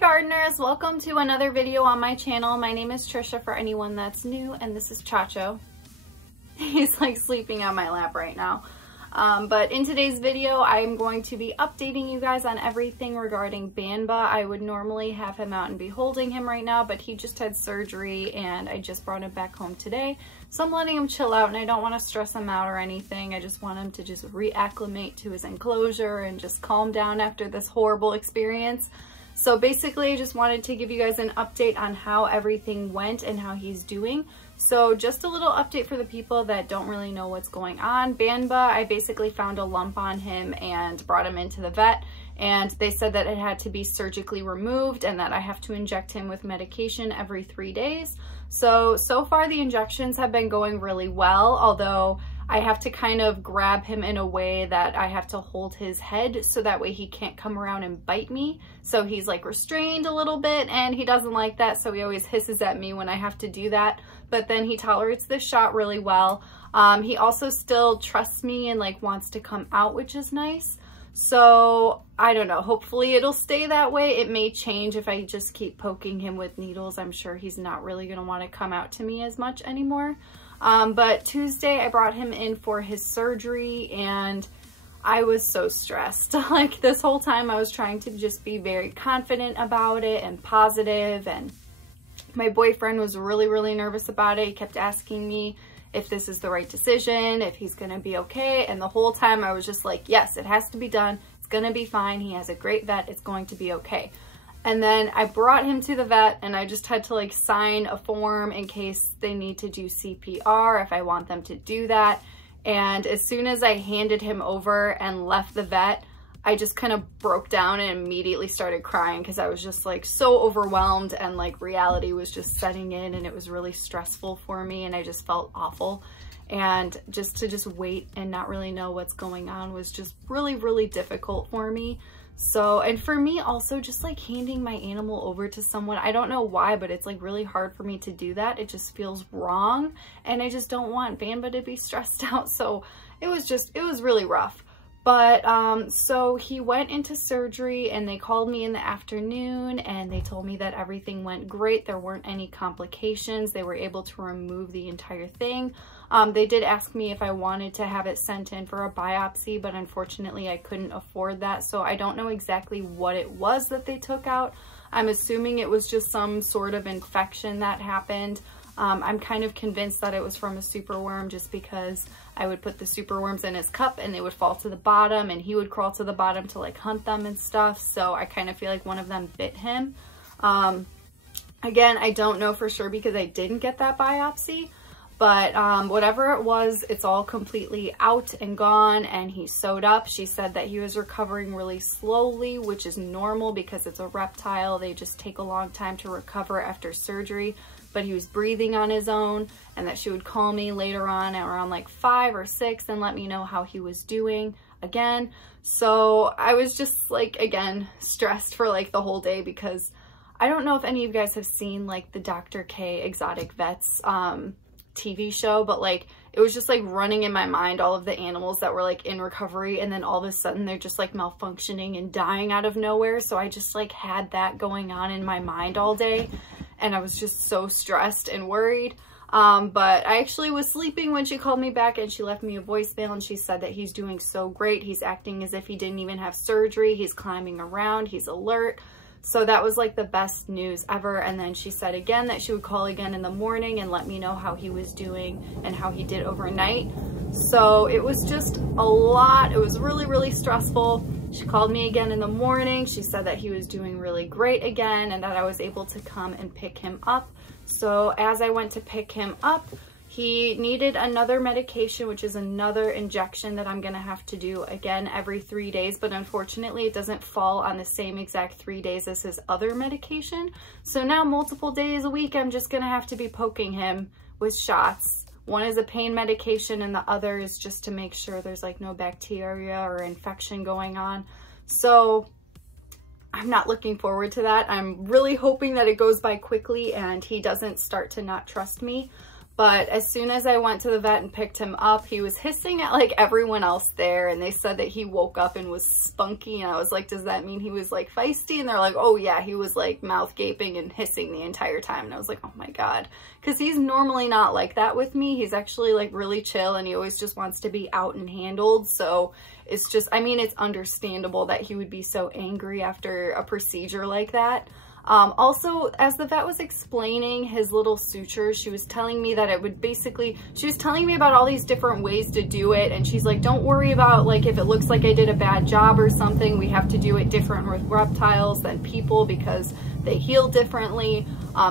Gardeners, welcome to another video on my channel. My name is Trisha for anyone that's new, and this is Chacho. He's like sleeping on my lap right now. But in today's video, I'm going to be updating you guys on everything regarding Banba. I would normally have him out and be holding him right now, but he just had surgery and I just brought him back home today. So I'm letting him chill out and I don't want to stress him out or anything. I just want him to just reacclimate to his enclosure and just calm down after this horrible experience. So basically I just wanted to give you guys an update on how everything went and how he's doing. So just a little update for the people that don't really know what's going on. Banba, I basically found a lump on him and brought him into the vet, and they said that it had to be surgically removed and that I have to inject him with medication every 3 days. So far the injections have been going really well, although I have to kind of grab him in a way that I have to hold his head so that way he can't come around and bite me. So he's like restrained a little bit and he doesn't like that, so he always hisses at me when I have to do that. But then he tolerates this shot really well. He also still trusts me and like wants to come out, which is nice. So I don't know, hopefully it'll stay that way. It may change if I just keep poking him with needles. I'm sure he's not really gonna want to come out to me as much anymore. But Tuesday I brought him in for his surgery and I was so stressed. Like this whole time I was trying to just be very confident about it and positive, and my boyfriend was really nervous about it. He kept asking me if this is the right decision, if he's gonna be okay, and the whole time I was just like, yes, it has to be done. It's gonna be fine. He has a great vet. It's going to be okay. And then I brought him to the vet and I just had to like sign a form in case they need to do CPR, if I want them to do that. And as soon as I handed him over and left the vet, I just kind of broke down and immediately started crying because I was just like so overwhelmed and like reality was just setting in and it was really stressful for me and I just felt awful. And just to wait and not really know what's going on was just really difficult for me. So, and for me also, just like handing my animal over to someone, I don't know why, but it's like really hard for me to do that. It just feels wrong and I just don't want Banba to be stressed out. So it was really rough. But so he went into surgery and they called me in the afternoon and they told me that everything went great. There weren't any complications. They were able to remove the entire thing. They did ask me if I wanted to have it sent in for a biopsy, but unfortunately I couldn't afford that. So I don't know exactly what it was that they took out. I'm assuming it was just some sort of infection that happened. I'm kind of convinced that it was from a superworm just because I would put the superworms in his cup and they would fall to the bottom and he would crawl to the bottom to like hunt them and stuff. So I kind of feel like one of them bit him. Again, I don't know for sure because I didn't get that biopsy, but whatever it was, it's all completely out and gone and he's sewed up. She said that he was recovering really slowly, which is normal because it's a reptile. They just take a long time to recover after surgery. But he was breathing on his own and that she would call me later on at around like 5 or 6 and let me know how he was doing again. So I was just like, again, stressed for like the whole day because I don't know if any of you guys have seen like the Dr. K Exotic Vets TV show, but like it was just like running in my mind all of the animals that were like in recovery and then all of a sudden they're just like malfunctioning and dying out of nowhere. So I just like had that going on in my mind all day. And I was just so stressed and worried. But I actually was sleeping when she called me back and she left me a voicemail and she said that he's doing so great. He's acting as if he didn't even have surgery. He's climbing around. He's alert. So that was like the best news ever. And then she said again that she would call again in the morning and let me know how he was doing and how he did overnight. So it was just a lot. It was really stressful. She called me again in the morning. She said that he was doing really great again and that I was able to come and pick him up. So as I went to pick him up, he needed another medication, which is another injection that I'm gonna have to do again every 3 days. But unfortunately, it doesn't fall on the same exact 3 days as his other medication. So now multiple days a week, I'm just gonna have to be poking him with shots. One is a pain medication and the other is just to make sure there's like no bacteria or infection going on. So I'm not looking forward to that. I'm really hoping that it goes by quickly and he doesn't start to not trust me. But as soon as I went to the vet and picked him up, he was hissing at like everyone else there, and they said that he woke up and was spunky, and I was like, does that mean he was like feisty? And they're like, oh yeah, he was like mouth gaping and hissing the entire time. And I was like, oh my God, because he's normally not like that with me. He's actually like really chill, and he always just wants to be out and handled. So it's just, I mean, it's understandable that he would be so angry after a procedure like that. Also, as the vet was explaining his little sutures, she was telling me that it would basically, she was telling me about all these different ways to do it, and she's like, don't worry about like if it looks like I did a bad job or something. We have to do it different with reptiles than people because they heal differently.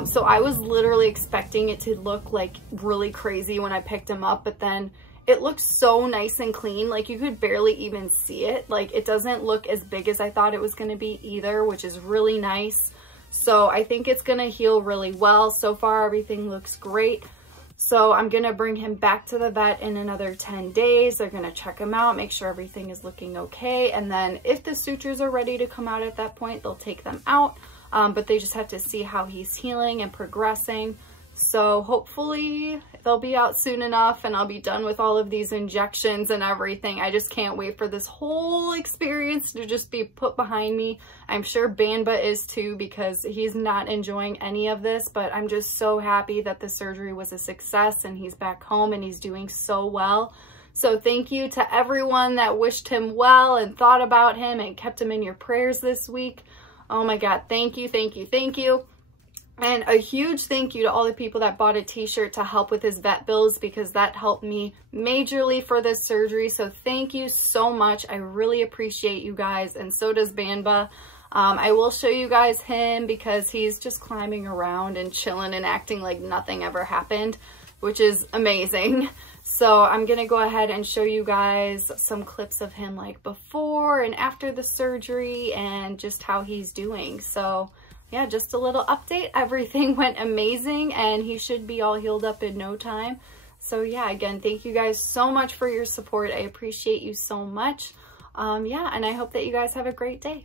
So I was literally expecting it to look like really crazy when I picked him up, but then it looked so nice and clean. Like you could barely even see it. Like it doesn't look as big as I thought it was going to be either, which is really nice. So I think it's going to heal really well. So far, everything looks great. So I'm going to bring him back to the vet in another 10 days. They're going to check him out, make sure everything is looking okay. And then if the sutures are ready to come out at that point, they'll take them out. But they just have to see how he's healing and progressing. So hopefully they'll be out soon enough and I'll be done with all of these injections and everything. I just can't wait for this whole experience to just be put behind me. I'm sure Banba is too, because he's not enjoying any of this, but I'm just so happy that the surgery was a success and he's back home and he's doing so well. So thank you to everyone that wished him well and thought about him and kept him in your prayers this week. Oh my God, thank you, thank you, thank you. And a huge thank you to all the people that bought a t-shirt to help with his vet bills, because that helped me majorly for this surgery. So thank you so much. I really appreciate you guys, and so does Banba. I will show you guys him because he's just climbing around and chilling and acting like nothing ever happened, which is amazing. So I'm going to go ahead and show you guys some clips of him like before and after the surgery and just how he's doing. So yeah, just a little update. Everything went amazing and he should be all healed up in no time. So yeah, again, thank you guys so much for your support. I appreciate you so much. Yeah, and I hope that you guys have a great day.